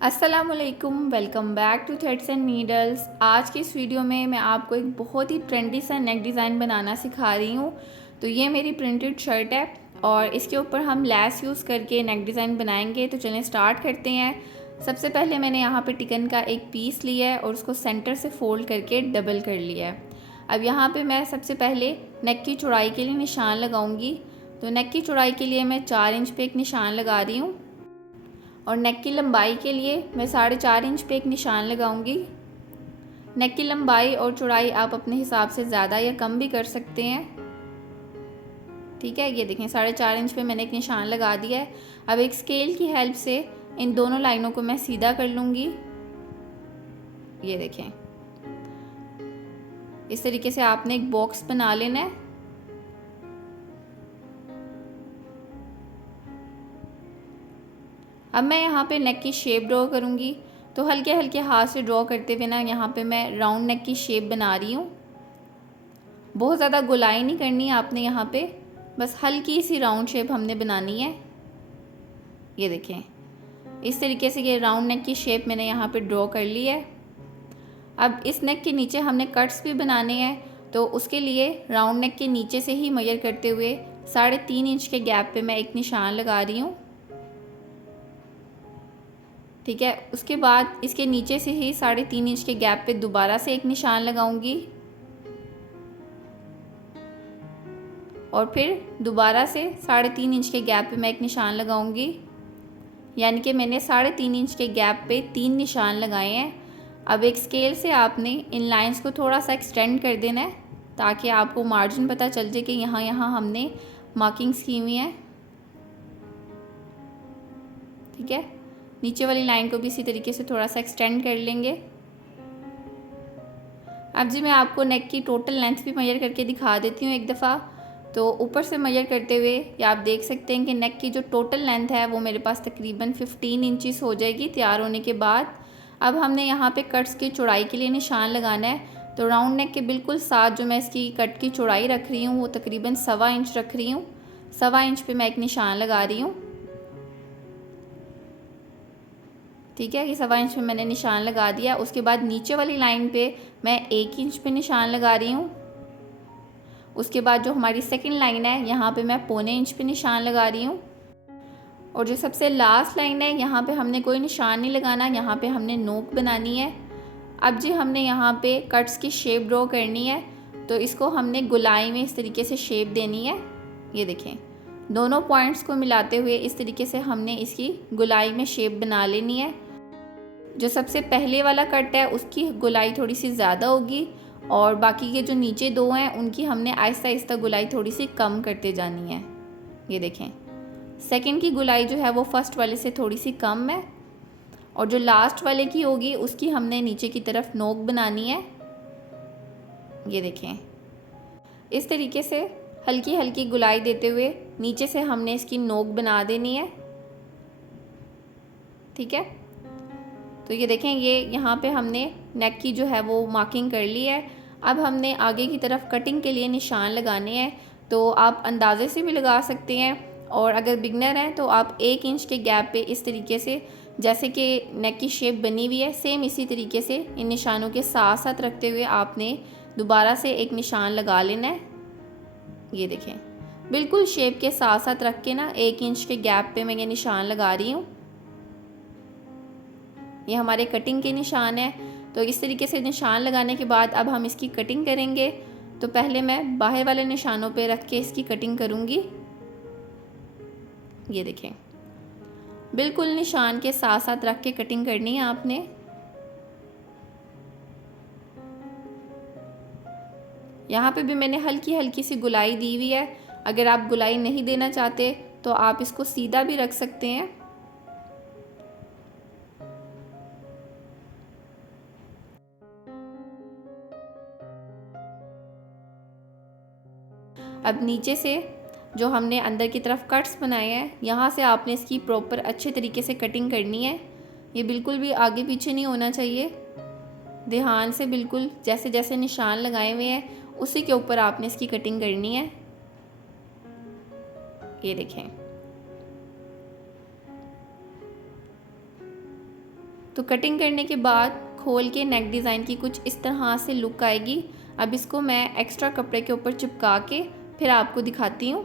अस्सलामुअलैकुम, welcome back to threads and needles. आज की इस वीडियो में मैं आपको एक बहुत ही ट्रेंडी सा नेक डिज़ाइन बनाना सिखा रही हूँ। तो ये मेरी प्रिंटेड शर्ट है और इसके ऊपर हम लेस यूज़ करके नेक डिज़ाइन बनाएंगे। तो चलें स्टार्ट करते हैं। सबसे पहले मैंने यहाँ पे चिकन का एक पीस लिया है और उसको सेंटर से फोल्ड करके डबल कर लिया है। अब यहाँ पे मैं सबसे पहले नेक की चौड़ाई के लिए निशान लगाऊंगी। तो नेक की चौड़ाई के लिए मैं 4 इंच पे एक निशान लगा रही हूँ और नेक की लंबाई के लिए मैं 4.5 इंच पे एक निशान लगाऊंगी। नेक की लंबाई और चौड़ाई आप अपने हिसाब से ज़्यादा या कम भी कर सकते हैं। ठीक है, ये देखें 4.5 इंच पे मैंने एक निशान लगा दिया है। अब एक स्केल की हेल्प से इन दोनों लाइनों को मैं सीधा कर लूँगी। ये देखें, इस तरीके से आपने एक बॉक्स बना लेना है। अब मैं यहाँ पे नेक की शेप ड्रॉ करूँगी। तो हल्के हल्के हाथ से ड्रॉ करते हुए ना यहाँ पे मैं राउंड नेक की शेप बना रही हूँ। बहुत ज़्यादा गोलाई नहीं करनी है आपने यहाँ पे, बस हल्की सी राउंड शेप हमने बनानी है। ये देखें, इस तरीके से ये राउंड नेक की शेप मैंने यहाँ पे ड्रॉ कर ली है। अब इस नेक के नीचे हमने कट्स भी बनाने हैं, तो उसके लिए राउंड नेक के नीचे से ही मेजर करते हुए 3.5 इंच के गैप पे मैं एक निशान लगा रही हूँ। ठीक है, उसके बाद इसके नीचे से ही 3.5 इंच के गैप पे दोबारा से एक निशान लगाऊंगी और फिर दोबारा से 3.5 इंच के गैप पे मैं एक निशान लगाऊंगी। यानी कि मैंने 3.5 इंच के गैप पे 3 निशान लगाए हैं। अब एक स्केल से आपने इन लाइंस को थोड़ा सा एक्सटेंड कर देना है ताकि आपको मार्जिन पता चल जाए कि यहाँ यहाँ हमने मार्किंग्स की हुई हैं। ठीक है, नीचे वाली लाइन को भी इसी तरीके से थोड़ा सा एक्सटेंड कर लेंगे। अब जी मैं आपको नेक की टोटल लेंथ भी मेजर करके दिखा देती हूँ एक दफ़ा। तो ऊपर से मेजर करते हुए या आप देख सकते हैं कि नेक की जो टोटल लेंथ है वो मेरे पास तकरीबन 15 इंचेस हो जाएगी तैयार होने के बाद। अब हमने यहाँ पे कट्स की चौड़ाई के लिए निशान लगाना है। तो राउंड नेक के बिल्कुल साथ जो मैं इसकी कट की चौड़ाई रख रही हूँ वो तकरीबन 1.25 इंच रख रही हूँ। 1.25 इंच पे मैं एक निशान लगा रही हूँ। ठीक है, ये 1.25 इंच पे मैंने निशान लगा दिया। उसके बाद नीचे वाली लाइन पे मैं 1 इंच पे निशान लगा रही हूँ। उसके बाद जो हमारी सेकंड लाइन है यहाँ पे मैं 1.25 इंच पे निशान लगा रही हूँ। और जो सबसे लास्ट लाइन है यहाँ पे हमने कोई निशान नहीं लगाना, यहाँ पे हमने नोक बनानी है। अब जी हमने यहाँ पे कट्स की शेप ड्रॉ करनी है। तो इसको हमने गोलाई में इस तरीके से शेप देनी है। ये देखें, दोनों पॉइंट्स को मिलाते हुए इस तरीके से हमने इसकी गोलाई में शेप बना लेनी है। जो सबसे पहले वाला कट है उसकी गोलाई थोड़ी सी ज़्यादा होगी और बाकी के जो नीचे दो हैं उनकी हमने आहिस्ता आहिस्ता गोलाई थोड़ी सी कम करते जानी है। ये देखें, सेकंड की गोलाई जो है वो फर्स्ट वाले से थोड़ी सी कम है और जो लास्ट वाले की होगी उसकी हमने नीचे की तरफ नोक बनानी है। ये देखें, इस तरीके से हल्की हल्की गोलाई देते हुए नीचे से हमने इसकी नोक बना देनी है। ठीक है, तो ये देखें, ये यहाँ पे हमने नेक की जो है वो मार्किंग कर ली है। अब हमने आगे की तरफ कटिंग के लिए निशान लगाने हैं। तो आप अंदाज़े से भी लगा सकते हैं और अगर बिगनर हैं तो आप 1 इंच के गैप पे इस तरीके से जैसे कि नेक की शेप बनी हुई है सेम इसी तरीके से इन निशानों के साथ साथ रखते हुए आपने दोबारा से एक निशान लगा लेना है। ये देखें, बिल्कुल शेप के साथ साथ रख के ना 1 इंच के गैप पे मैं ये निशान लगा रही हूँ। ये हमारे कटिंग के निशान है। तो इस तरीके से निशान लगाने के बाद अब हम इसकी कटिंग करेंगे। तो पहले मैं बाहर वाले निशानों पे रख के इसकी कटिंग करूँगी। ये देखें, बिल्कुल निशान के साथ साथ रख के कटिंग करनी है आपने। यहाँ पे भी मैंने हल्की हल्की सी गुलाई दी हुई है। अगर आप गुलाई नहीं देना चाहते तो आप इसको सीधा भी रख सकते हैं। अब नीचे से जो हमने अंदर की तरफ कट्स बनाए हैं यहाँ से आपने इसकी प्रॉपर अच्छे तरीके से कटिंग करनी है। ये बिल्कुल भी आगे पीछे नहीं होना चाहिए, ध्यान से बिल्कुल जैसे जैसे निशान लगाए हुए हैं उसी के ऊपर आपने इसकी कटिंग करनी है। ये देखें, तो कटिंग करने के बाद खोल के नेक डिज़ाइन की कुछ इस तरह से लुक आएगी। अब इसको मैं एक्स्ट्रा कपड़े के ऊपर चिपका के फिर आपको दिखाती हूँ।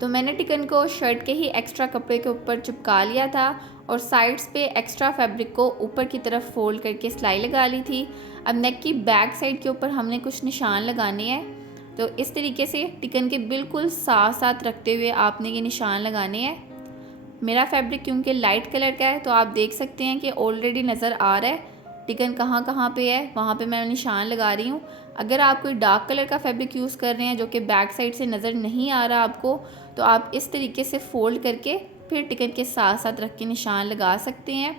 तो मैंने टिकन को शर्ट के ही एक्स्ट्रा कपड़े के ऊपर चिपका लिया था और साइड्स पे एक्स्ट्रा फैब्रिक को ऊपर की तरफ फोल्ड करके सिलाई लगा ली थी। अब नेक की बैक साइड के ऊपर हमने कुछ निशान लगाने हैं। तो इस तरीके से टिकन के बिल्कुल साथ साथ रखते हुए आपने ये निशान लगाने हैं। मेरा फैब्रिक क्योंकि लाइट कलर का है तो आप देख सकते हैं कि ऑलरेडी नज़र आ रहा है टिकन कहाँ पे है, वहाँ पे मैं निशान लगा रही हूँ। अगर आप कोई डार्क कलर का फैब्रिक यूज़ कर रहे हैं जो कि बैक साइड से नज़र नहीं आ रहा आपको, तो आप इस तरीके से फ़ोल्ड करके फिर टिकन के साथ साथ रख के निशान लगा सकते हैं।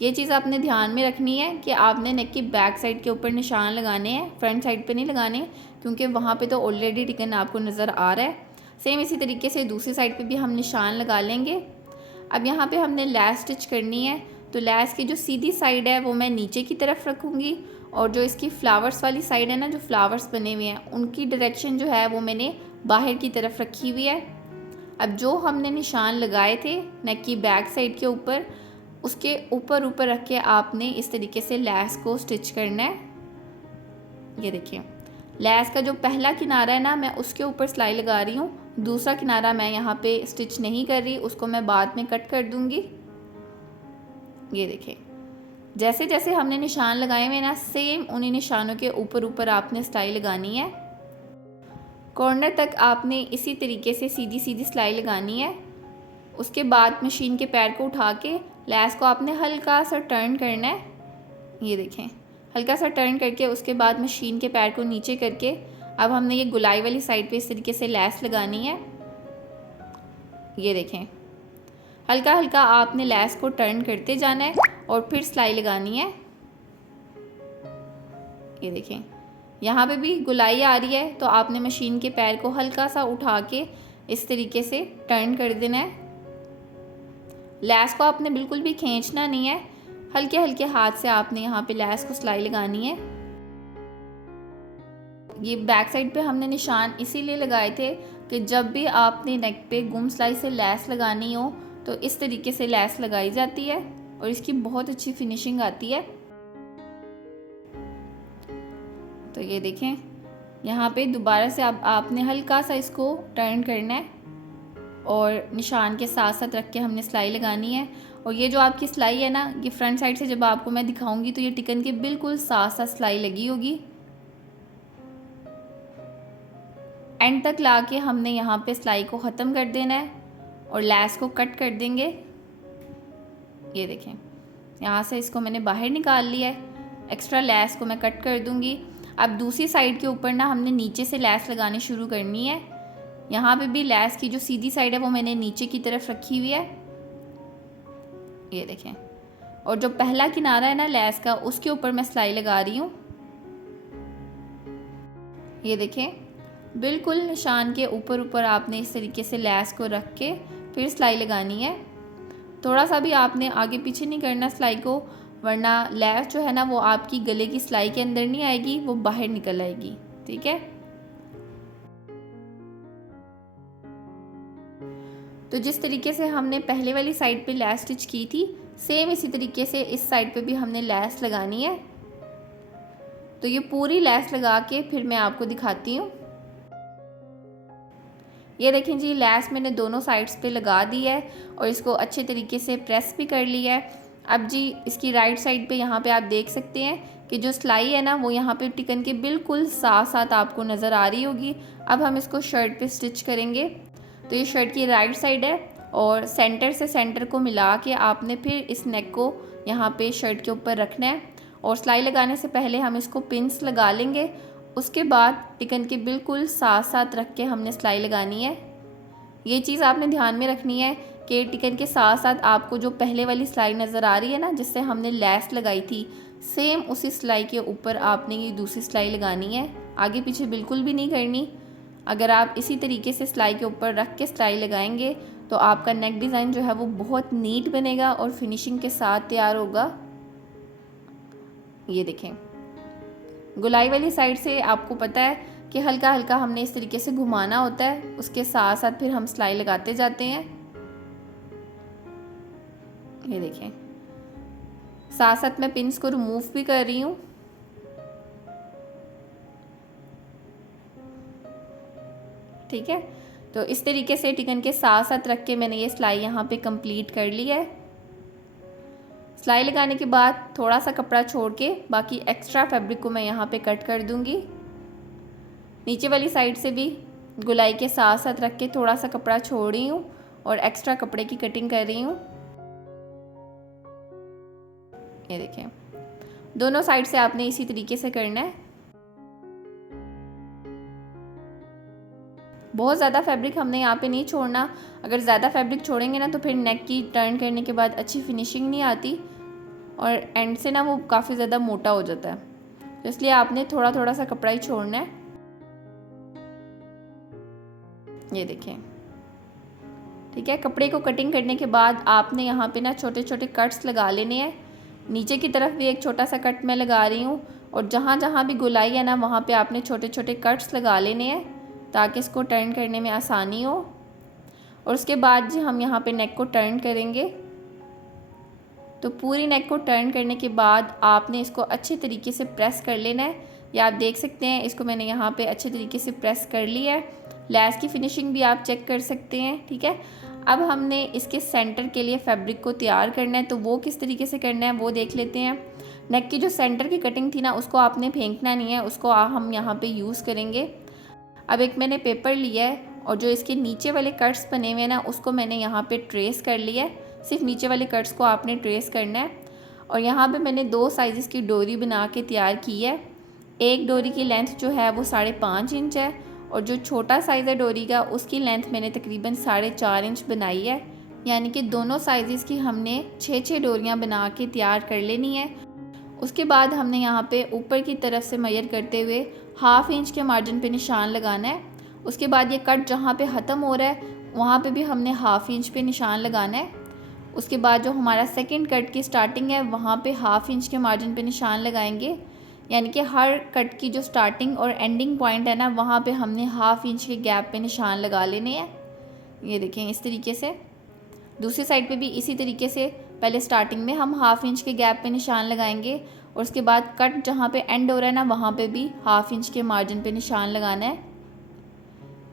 ये चीज़ आपने ध्यान में रखनी है कि आपने नेक की बैक साइड के ऊपर निशान लगाने हैं, फ्रंट साइड पे नहीं लगाने, क्योंकि वहाँ पे तो ऑलरेडी टिकन आपको नज़र आ रहा है। सेम इसी तरीके से दूसरी साइड पे भी हम निशान लगा लेंगे। अब यहाँ पे हमने लैस स्टिच करनी है। तो लैस की जो सीधी साइड है वो मैं नीचे की तरफ रखूँगी और जो इसकी फ्लावर्स वाली साइड है ना, जो फ्लावर्स बने हुए हैं उनकी डायरेक्शन जो है वो मैंने बाहर की तरफ रखी हुई है। अब जो हमने निशान लगाए थे नेक की बैक साइड के ऊपर, उसके ऊपर रख के आपने इस तरीके से लैस को स्टिच करना है। ये देखिए, लैस का जो पहला किनारा है ना, मैं उसके ऊपर सिलाई लगा रही हूँ। दूसरा किनारा मैं यहाँ पे स्टिच नहीं कर रही, उसको मैं बाद में कट कर दूँगी। ये देखिए, जैसे जैसे हमने निशान लगाए हुए ना, सेम उन्हीं निशानों के ऊपर आपने सिलाई लगानी है। कॉर्नर तक आपने इसी तरीके से सीधी सीधी सिलाई लगानी है। उसके बाद मशीन के पैर को उठा के लैस को आपने हल्का सा टर्न करना है। ये देखें, हल्का सा टर्न करके उसके बाद मशीन के पैर को नीचे करके अब हमने ये गुलाई वाली साइड पे इस तरीके से लैस लगानी है। ये देखें, हल्का हल्का आपने लैस को टर्न करते जाना है और फिर सिलाई लगानी है। ये देखें, यहाँ पे भी गुलाई आ रही है तो आपने मशीन के पैर को हल्का सा उठा के इस तरीके से टर्न कर देना है। लैस को आपने बिल्कुल भी खींचना नहीं है, हल्के हल्के हाथ से आपने यहाँ पे लैस को सिलाई लगानी है। ये बैक साइड पे हमने निशान इसीलिए लगाए थे कि जब भी आपने नेक पे गुम सिलाई से लैस लगानी हो तो इस तरीके से लैस लगाई जाती है और इसकी बहुत अच्छी फिनिशिंग आती है। तो ये देखें, यहाँ पे दोबारा से आपने हल्का सा इसको टर्न करना है और निशान के साथ साथ रख के हमने सिलाई लगानी है। और ये जो आपकी सिलाई है ना, ये फ्रंट साइड से जब आपको मैं दिखाऊंगी तो ये टिकन के बिल्कुल साथ साथ सिलाई लगी होगी। एंड तक ला के हमने यहाँ पे सिलाई को ख़त्म कर देना है और लैस को कट कर देंगे। ये देखें, यहाँ से इसको मैंने बाहर निकाल लिया है, एक्स्ट्रा लैस को मैं कट कर दूँगी। अब दूसरी साइड के ऊपर ना हमने नीचे से लैस लगानी शुरू करनी है। यहाँ पे भी लैस की जो सीधी साइड है वो मैंने नीचे की तरफ रखी हुई है। ये देखें, और जो पहला किनारा है ना लैस का, उसके ऊपर मैं सिलाई लगा रही हूँ। ये देखें, बिल्कुल निशान के ऊपर आपने इस तरीके से लैस को रख के फिर सिलाई लगानी है। थोड़ा सा भी आपने आगे पीछे नहीं करना सिलाई को, वरना लैस जो है ना वो आपकी गले की सिलाई के अंदर नहीं आएगी, वो बाहर निकल आएगी। ठीक है, तो जिस तरीके से हमने पहले वाली साइड पे लैस स्टिच की थी, सेम इसी तरीके से इस साइड पे भी हमने लैस लगानी है। तो ये पूरी लैस लगा के फिर मैं आपको दिखाती हूँ। ये देखें जी, लैस मैंने दोनों साइड्स पे लगा दी है और इसको अच्छे तरीके से प्रेस भी कर लिया है। अब जी इसकी राइट साइड पे यहाँ पे आप देख सकते हैं कि जो सिलाई है ना वो यहाँ पे टिकन के बिल्कुल साथ साथ आपको नज़र आ रही होगी। अब हम इसको शर्ट पे स्टिच करेंगे। तो ये शर्ट की राइट साइड है और सेंटर से सेंटर को मिला के आपने फिर इस नेक को यहाँ पे शर्ट के ऊपर रखना है और सिलाई लगाने से पहले हम इसको पिंस लगा लेंगे। उसके बाद टिकन के बिल्कुल साथ साथ रख के हमने सिलाई लगानी है। ये चीज़ आपने ध्यान में रखनी है कि टिकन के साथ साथ आपको जो पहले वाली सिलाई नज़र आ रही है ना, जिससे हमने लैस लगाई थी, सेम उसी सिलाई के ऊपर आपने ये दूसरी सिलाई लगानी है। आगे पीछे बिल्कुल भी नहीं करनी। अगर आप इसी तरीके से सिलाई के ऊपर रख के सिलाई लगाएंगे तो आपका नेक डिज़ाइन जो है वो बहुत नीट बनेगा और फिनिशिंग के साथ तैयार होगा। ये देखें, गुलाई वाली साइड से आपको पता है कि हल्का हल्का हमने इस तरीके से घुमाना होता है, उसके साथ साथ फिर हम सिलाई लगाते जाते हैं। ये देखें, साथ साथ मैं पिन्स को रिमूव भी कर रही हूँ। ठीक है, तो इस तरीके से टिकन के साथ साथ रख के मैंने ये सिलाई यहाँ पे कंप्लीट कर ली है। सिलाई लगाने के बाद थोड़ा सा कपड़ा छोड़ के बाकी एक्स्ट्रा फैब्रिक को मैं यहाँ पे कट कर दूँगी। नीचे वाली साइड से भी गुलाई के साथ साथ रख के थोड़ा सा कपड़ा छोड़ रही हूँ और एक्स्ट्रा कपड़े की कटिंग कर रही हूँ। ये देखें, दोनों साइड से आपने इसी तरीके से करना है। बहुत ज़्यादा फैब्रिक हमने यहाँ पे नहीं छोड़ना। अगर ज़्यादा फैब्रिक छोड़ेंगे ना तो फिर नेक की टर्न करने के बाद अच्छी फिनिशिंग नहीं आती और एंड से ना वो काफ़ी ज़्यादा मोटा हो जाता है। तो इसलिए आपने थोड़ा थोड़ा सा कपड़ा ही छोड़ना है। ये देखें, ठीक है। कपड़े को कटिंग करने के बाद आपने यहाँ पे ना छोटे छोटे कट्स लगा लेने हैं। नीचे की तरफ भी एक छोटा सा कट मैं लगा रही हूँ और जहाँ जहाँ भी गुलाई है ना वहाँ पे आपने छोटे छोटे कट्स लगा लेने हैं ताकि इसको टर्न करने में आसानी हो। और उसके बाद जी हम यहाँ पे नेक को टर्न करेंगे। तो पूरी नेक को टर्न करने के बाद आपने इसको अच्छे तरीके से प्रेस कर लेना है। या आप देख सकते हैं इसको मैंने यहाँ पे अच्छे तरीके से प्रेस कर लिया है। लैस की फिनिशिंग भी आप चेक कर सकते हैं। ठीक है, अब हमने इसके सेंटर के लिए फैब्रिक को तैयार करना है, तो वो किस तरीके से करना है वो देख लेते हैं। नेक की जो सेंटर की कटिंग थी ना उसको आपने फेंकना नहीं है, उसको हम यहाँ पे यूज़ करेंगे। अब एक मैंने पेपर लिया है और जो इसके नीचे वाले कट्स बने हुए हैं ना उसको मैंने यहाँ पे ट्रेस कर लिया है। सिर्फ नीचे वाले कट्स को आपने ट्रेस करना है। और यहाँ पे मैंने 2 साइज़ की डोरी बना के तैयार की है। एक डोरी की लेंथ जो है वो 5.5 इंच है और जो छोटा साइज़ है डोरी का उसकी लेंथ मैंने तकरीबन 4.5 इंच बनाई है। यानी कि दोनों साइज़ की हमने 6 डोरियाँ बना के तैयार कर लेनी है। उसके बाद हमने यहाँ पे ऊपर की तरफ से मेजर करते हुए 1/2 इंच के मार्जिन पे निशान लगाना है। उसके बाद ये कट जहाँ पे ख़त्म हो रहा है वहाँ पे भी हमने 1/2 इंच पे निशान लगाना है। उसके बाद जो हमारा सेकंड कट की स्टार्टिंग है वहाँ पे 1/2 इंच के मार्जिन पे निशान लगाएंगे। यानी कि हर कट की जो स्टार्टिंग और एंडिंग पॉइंट है ना वहाँ पे हमने 1/2 इंच के गैप पे निशान लगा लेने हैं। ये देखें इस तरीके से। दूसरी साइड पे भी इसी तरीके से पहले स्टार्टिंग में हम 1/2 इंच के गैप पे निशान लगाएंगे और उसके बाद कट जहाँ पे एंड हो रहा है ना वहाँ पे भी 1/2 इंच के मार्जिन पे निशान लगाना है।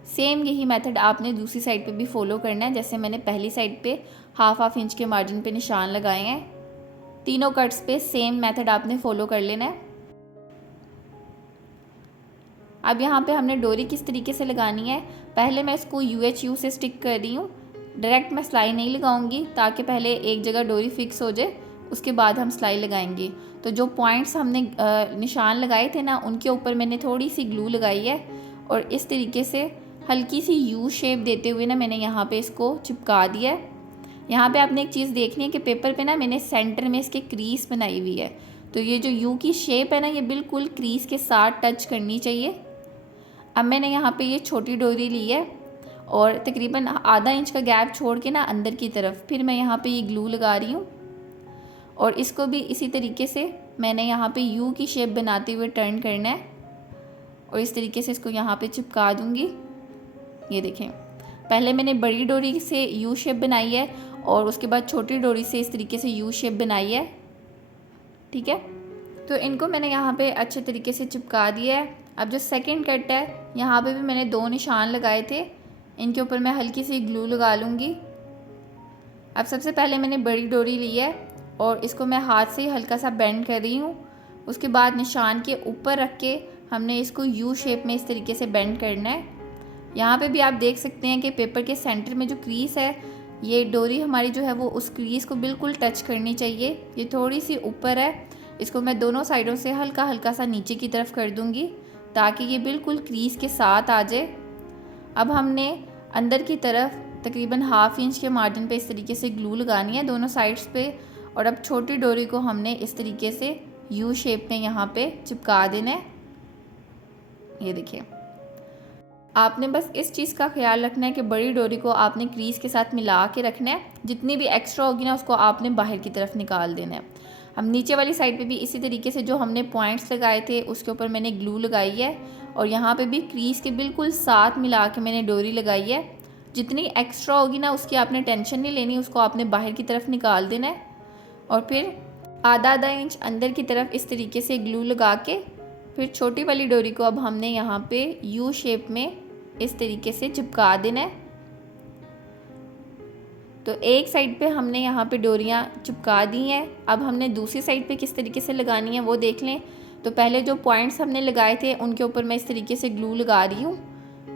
सेम यही मेथड आपने दूसरी साइड पे भी फॉलो करना है, जैसे मैंने पहली साइड पे 1/2 इंच के मार्जिन पे निशान लगाए हैं। तीनों कट्स पे सेम मेथड आपने फॉलो कर लेना है। अब यहाँ पे हमने डोरी किस तरीके से लगानी है, पहले मैं इसको UHU से स्टिक कर रही हूँ। डायरेक्ट मैं सिलाई नहीं लगाऊंगी ताकि पहले एक जगह डोरी फिक्स हो जाए, उसके बाद हम सिलाई लगाएंगे। तो जो पॉइंट्स हमने निशान लगाए थे ना उनके ऊपर मैंने थोड़ी सी ग्लू लगाई है और इस तरीके से हल्की सी U शेप देते हुए ना मैंने यहाँ पे इसको चिपका दिया है। यहाँ पे आपने एक चीज़ देखनी है कि पेपर पे ना मैंने सेंटर में इसके क्रीज बनाई हुई है, तो ये जो U की शेप है ना ये बिल्कुल क्रीज के साथ टच करनी चाहिए। अब मैंने यहाँ पे ये छोटी डोरी ली है और तकरीबन आधा इंच का गैप छोड़ के ना अंदर की तरफ फिर मैं यहाँ पे ये ग्लू लगा रही हूँ और इसको भी इसी तरीके से मैंने यहाँ पे U की शेप बनाते हुए टर्न करना है और इस तरीके से इसको यहाँ पे चिपका दूँगी। ये देखें, पहले मैंने बड़ी डोरी से U शेप बनाई है और उसके बाद छोटी डोरी से इस तरीके से U शेप बनाई है। ठीक है, तो इनको मैंने यहाँ पे अच्छे तरीके से चिपका दिया है। अब जो सेकंड कट है यहाँ पे भी मैंने 2 निशान लगाए थे, इनके ऊपर मैं हल्की सी ग्लू लगा लूँगी। अब सबसे पहले मैंने बड़ी डोरी ली है और इसको मैं हाथ से हल्का सा बेंड कर रही हूँ। उसके बाद निशान के ऊपर रख के हमने इसको U शेप में इस तरीके से बेंड करना है। यहाँ पे भी आप देख सकते हैं कि पेपर के सेंटर में जो क्रीज है ये डोरी हमारी जो है वो उस क्रीज को बिल्कुल टच करनी चाहिए। ये थोड़ी सी ऊपर है, इसको मैं दोनों साइडों से हल्का हल्का सा नीचे की तरफ कर दूँगी ताकि ये बिल्कुल क्रीज के साथ आ जाए। अब हमने अंदर की तरफ तकरीबन 1/2 इंच के मार्जिन पे इस तरीके से ग्लू लगानी है दोनों साइड्स पे और अब छोटी डोरी को हमने इस तरीके से U शेप में यहाँ पे चिपका देना है। ये देखिए, आपने बस इस चीज़ का ख्याल रखना है कि बड़ी डोरी को आपने क्रीज के साथ मिला के रखना है, जितनी भी एक्स्ट्रा होगी ना उसको आपने बाहर की तरफ निकाल देना है। हम नीचे वाली साइड पे भी इसी तरीके से जो हमने पॉइंट्स लगाए थे उसके ऊपर मैंने ग्लू लगाई है और यहाँ पे भी क्रीज के बिल्कुल साथ मिला के मैंने डोरी लगाई है। जितनी एक्स्ट्रा होगी ना उसकी आपने टेंशन नहीं लेनी, उसको आपने बाहर की तरफ निकाल देना है। और फिर आधा इंच अंदर की तरफ इस तरीके से ग्लू लगा के फिर छोटी वाली डोरी को अब हमने यहाँ पे यू शेप में इस तरीके से चिपका देना है। तो एक साइड पे हमने यहाँ पे डोरियाँ चिपका दी हैं। अब हमने दूसरी साइड पे किस तरीके से लगानी है वो देख लें। तो पहले जो पॉइंट्स हमने लगाए थे उनके ऊपर मैं इस तरीके से ग्लू लगा रही हूँ।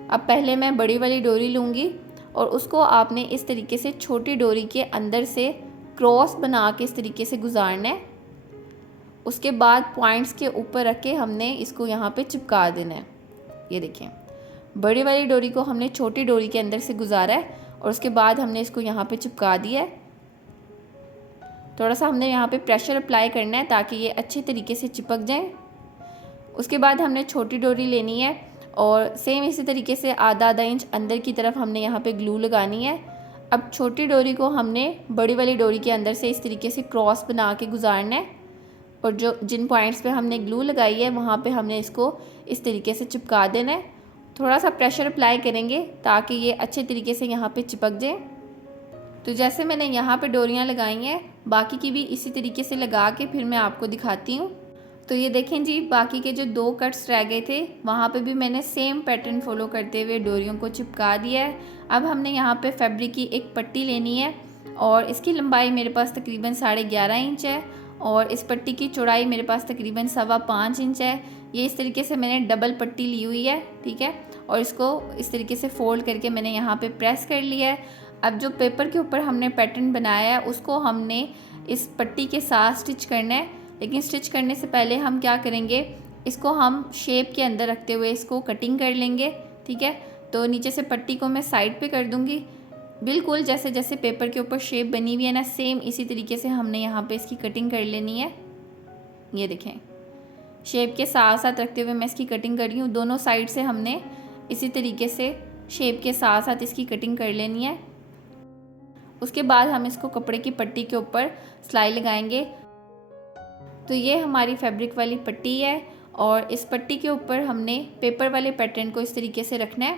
अब पहले मैं बड़ी वाली डोरी लूँगी और उसको आपने इस तरीके से छोटी डोरी के अंदर से क्रॉस बना के इस तरीके से गुजारना है। उसके बाद पॉइंट्स के ऊपर रख के हमने इसको यहाँ पे चिपका देना है। ये देखें, बड़ी वाली डोरी को हमने छोटी डोरी के अंदर से गुजारा है और उसके बाद हमने इसको यहाँ पे चिपका दिया है। थोड़ा सा हमने यहाँ पे प्रेशर अप्लाई करना है ताकि ये अच्छे तरीके से चिपक जाए। उसके बाद हमने छोटी डोरी लेनी है और सेम इसी तरीके से आधा इंच अंदर की तरफ हमने यहाँ पे ग्लू लगानी है। अब छोटी डोरी को हमने बड़ी वाली डोरी के अंदर से इस तरीके से क्रॉस बना के गुजारना है और जो जिन पॉइंट्स पे हमने ग्लू लगाई है वहाँ पे हमने इसको इस तरीके से चिपका देना है। थोड़ा सा प्रेशर अप्लाई करेंगे ताकि ये अच्छे तरीके से यहाँ पे चिपक जाए। तो जैसे मैंने यहाँ पे डोरियाँ लगाई हैं, बाकी की भी इसी तरीके से लगा के फिर मैं आपको दिखाती हूँ। तो ये देखें जी, बाकी के जो 2 कट्स रह गए थे वहाँ पे भी मैंने सेम पैटर्न फॉलो करते हुए डोरियों को चिपका दिया है। अब हमने यहाँ पे फैब्रिक की एक पट्टी लेनी है और इसकी लंबाई मेरे पास तकरीबन 11.5 इंच है और इस पट्टी की चौड़ाई मेरे पास तकरीबन 5.25 इंच है। ये इस तरीके से मैंने डबल पट्टी ली हुई है, ठीक है, और इसको इस तरीके से फोल्ड करके मैंने यहाँ पे प्रेस कर लिया है। अब जो पेपर के ऊपर हमने पैटर्न बनाया है उसको हमने इस पट्टी के साथ स्टिच करना है। लेकिन स्टिच करने से पहले हम क्या करेंगे, इसको हम शेप के अंदर रखते हुए इसको कटिंग कर लेंगे, ठीक है। तो नीचे से पट्टी को मैं साइड पे कर दूँगी, बिल्कुल जैसे जैसे पेपर के ऊपर शेप बनी हुई है ना, सेम इसी तरीके से हमने यहाँ पे इसकी कटिंग कर लेनी है। ये देखें, शेप के साथ साथ रखते हुए मैं इसकी कटिंग कर रही हूँ। दोनों साइड से हमने इसी तरीके से शेप के साथ साथ इसकी कटिंग कर लेनी है। उसके बाद हम इसको कपड़े की पट्टी के ऊपर सिलाई लगाएंगे। तो ये हमारी फैब्रिक वाली पट्टी है और इस पट्टी के ऊपर हमने पेपर वाले पैटर्न को इस तरीके से रखना है।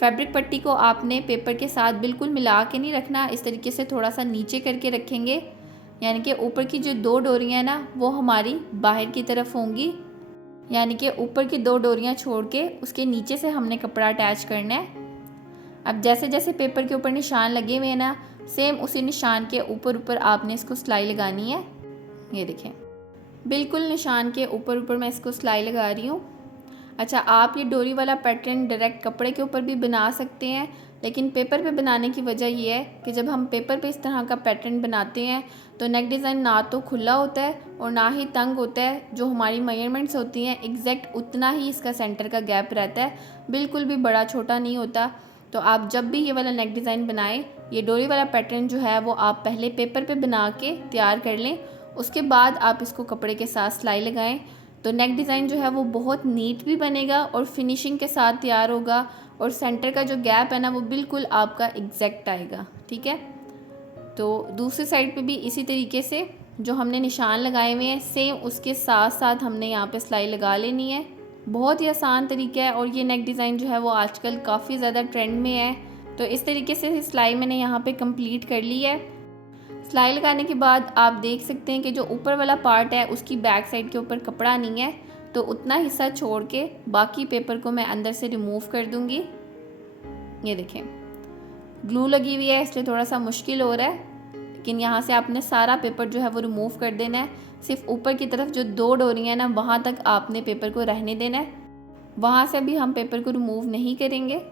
फैब्रिक पट्टी को आपने पेपर के साथ बिल्कुल मिला के नहीं रखना, इस तरीके से थोड़ा सा नीचे करके रखेंगे, यानी कि ऊपर की जो 2 डोरियाँ हैं ना वो हमारी बाहर की तरफ होंगी, यानी कि ऊपर की 2 डोरियाँ छोड़ के उसके नीचे से हमने कपड़ा अटैच करना है। अब जैसे जैसे पेपर के ऊपर निशान लगे हुए हैं ना, सेम उसी निशान के ऊपर ऊपर आपने इसको सिलाई लगानी है। ये देखें, बिल्कुल निशान के ऊपर ऊपर मैं इसको सिलाई लगा रही हूँ। अच्छा, आप ये डोरी वाला पैटर्न डायरेक्ट कपड़े के ऊपर भी बना सकते हैं, लेकिन पेपर पे बनाने की वजह ये है कि जब हम पेपर पे इस तरह का पैटर्न बनाते हैं तो नेक डिज़ाइन ना तो खुला होता है और ना ही तंग होता है। जो हमारी मेजरमेंट्स होती हैं एग्जैक्ट उतना ही इसका सेंटर का गैप रहता है, बिल्कुल भी बड़ा छोटा नहीं होता। तो आप जब भी ये वाला नेक डिज़ाइन बनाएं, ये डोरी वाला पैटर्न जो है वो आप पहले पेपर पे बना के तैयार कर लें, उसके बाद आप इसको कपड़े के साथ सिलाई लगाएं। तो नेक डिज़ाइन जो है वो बहुत नीट भी बनेगा और फिनिशिंग के साथ तैयार होगा और सेंटर का जो गैप है ना वो बिल्कुल आपका एग्जैक्ट आएगा, ठीक है। तो दूसरी साइड पे भी इसी तरीके से जो हमने निशान लगाए हुए हैं सेम उसके साथ साथ हमने यहाँ पे सिलाई लगा लेनी है। बहुत ही आसान तरीका है और ये नेक डिज़ाइन जो है वो आजकल काफ़ी ज़्यादा ट्रेंड में है। तो इस तरीके से सिलाई मैंने यहाँ पे कंप्लीट कर ली है। सिलाई लगाने के बाद आप देख सकते हैं कि जो ऊपर वाला पार्ट है उसकी बैक साइड के ऊपर कपड़ा नहीं है, तो उतना हिस्सा छोड़ के बाकी पेपर को मैं अंदर से रिमूव कर दूँगी। ये देखें, ग्लू लगी हुई है इसलिए थोड़ा सा मुश्किल हो रहा है, लेकिन यहाँ से आपने सारा पेपर जो है वो रिमूव कर देना है। सिर्फ ऊपर की तरफ जो 2 डोरियाँ हैं ना वहाँ तक आपने पेपर को रहने देना है, वहाँ से भी हम पेपर को रिमूव नहीं करेंगे।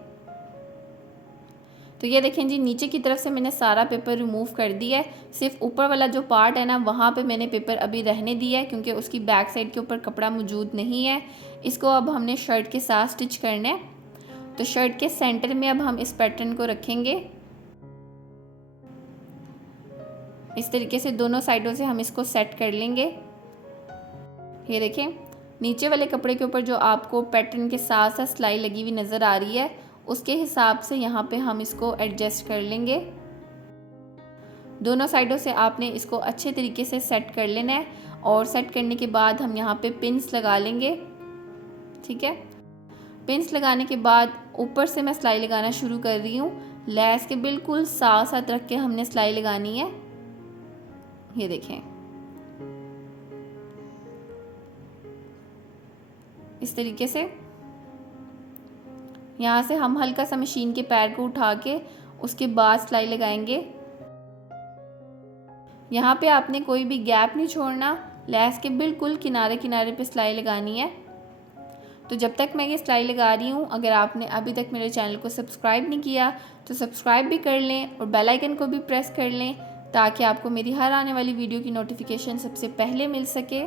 तो ये देखें जी, नीचे की तरफ से मैंने सारा पेपर रिमूव कर दिया है। सिर्फ ऊपर वाला जो पार्ट है ना वहाँ पे मैंने पेपर अभी रहने दिया है क्योंकि उसकी बैक साइड के ऊपर कपड़ा मौजूद नहीं है। इसको अब हमने शर्ट के साथ स्टिच करना है। तो शर्ट के सेंटर में अब हम इस पैटर्न को रखेंगे। इस तरीके से दोनों साइडों से हम इसको सेट कर लेंगे। ये देखें, नीचे वाले कपड़े के ऊपर जो आपको पैटर्न के साथ साथ सिलाई लगी हुई नज़र आ रही है उसके हिसाब से यहाँ पे हम इसको एडजस्ट कर लेंगे। दोनों साइडों से आपने इसको अच्छे तरीके से सेट कर लेना है और सेट करने के बाद हम यहाँ पे पिन्स लगा लेंगे, ठीक है। पिन्स लगाने के बाद ऊपर से मैं सिलाई लगाना शुरू कर रही हूँ। लेस के बिल्कुल साथ साथ रख के हमने सिलाई लगानी है। ये देखें, इस तरीके से। यहाँ से हम हल्का सा मशीन के पैर को उठा के उसके बाद सिलाई लगाएंगे। यहाँ पे आपने कोई भी गैप नहीं छोड़ना, लेस के बिल्कुल किनारे किनारे पे सिलाई लगानी है। तो जब तक मैं ये सिलाई लगा रही हूँ, अगर आपने अभी तक मेरे चैनल को सब्सक्राइब नहीं किया तो सब्सक्राइब भी कर लें और बेल आइकन को भी प्रेस कर लें, ताकि आपको मेरी हर आने वाली वीडियो की नोटिफिकेशन सबसे पहले मिल सके।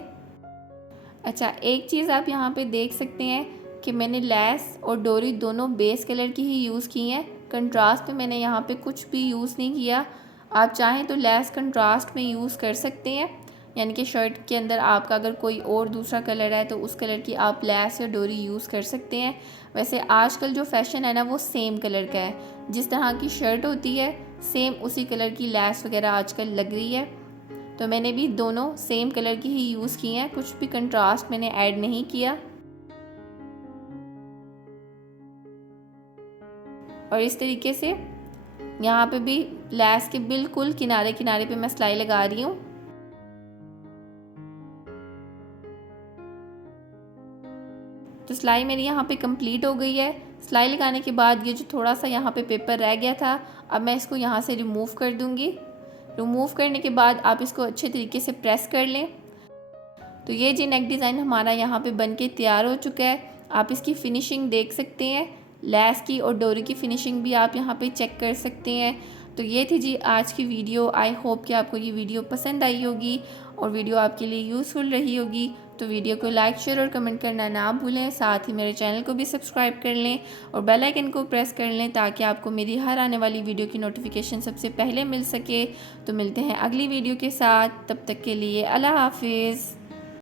अच्छा, एक चीज़ आप यहाँ पे देख सकते हैं कि मैंने लेस और डोरी दोनों बेस कलर की ही यूज़ की हैं। कंट्रास्ट में मैंने यहाँ पे कुछ भी यूज़ नहीं किया। आप चाहें तो लेस कंट्रास्ट में यूज़ कर सकते हैं, यानी कि शर्ट के अंदर आपका अगर कोई और दूसरा कलर है तो उस कलर की आप लेस या डोरी यूज़ कर सकते हैं। वैसे आजकल जो फैशन है ना, वो सेम कलर का है। जिस तरह की शर्ट होती है सेम उसी कलर की लेस वगैरह आजकल लग रही है। तो मैंने भी दोनों सेम कलर की ही यूज़ की हैं, कुछ भी कंट्रास्ट मैंने ऐड नहीं किया। और इस तरीके से यहाँ पे भी लेस के बिल्कुल किनारे किनारे पे मैं सिलाई लगा रही हूँ। तो सिलाई मेरी यहाँ पे कंप्लीट हो गई है। सिलाई लगाने के बाद ये जो थोड़ा सा यहाँ पे पेपर रह गया था, अब मैं इसको यहाँ से रिमूव कर दूँगी। रिमूव करने के बाद आप इसको अच्छे तरीके से प्रेस कर लें। तो ये जी नेक डिज़ाइन हमारा यहाँ पे बन के तैयार हो चुका है। आप इसकी फ़िनिशिंग देख सकते हैं, लेस की और डोरी की फ़िनिशिंग भी आप यहाँ पे चेक कर सकते हैं। तो ये थी जी आज की वीडियो। आई होप कि आपको ये वीडियो पसंद आई होगी और वीडियो आपके लिए यूज़फुल रही होगी। तो वीडियो को लाइक, शेयर और कमेंट करना ना भूलें। साथ ही मेरे चैनल को भी सब्सक्राइब कर लें और बेल आइकन को प्रेस कर लें, ताकि आपको मेरी हर आने वाली वीडियो की नोटिफिकेशन सबसे पहले मिल सके। तो मिलते हैं अगली वीडियो के साथ, तब तक के लिए अल्लाह हाफिज़।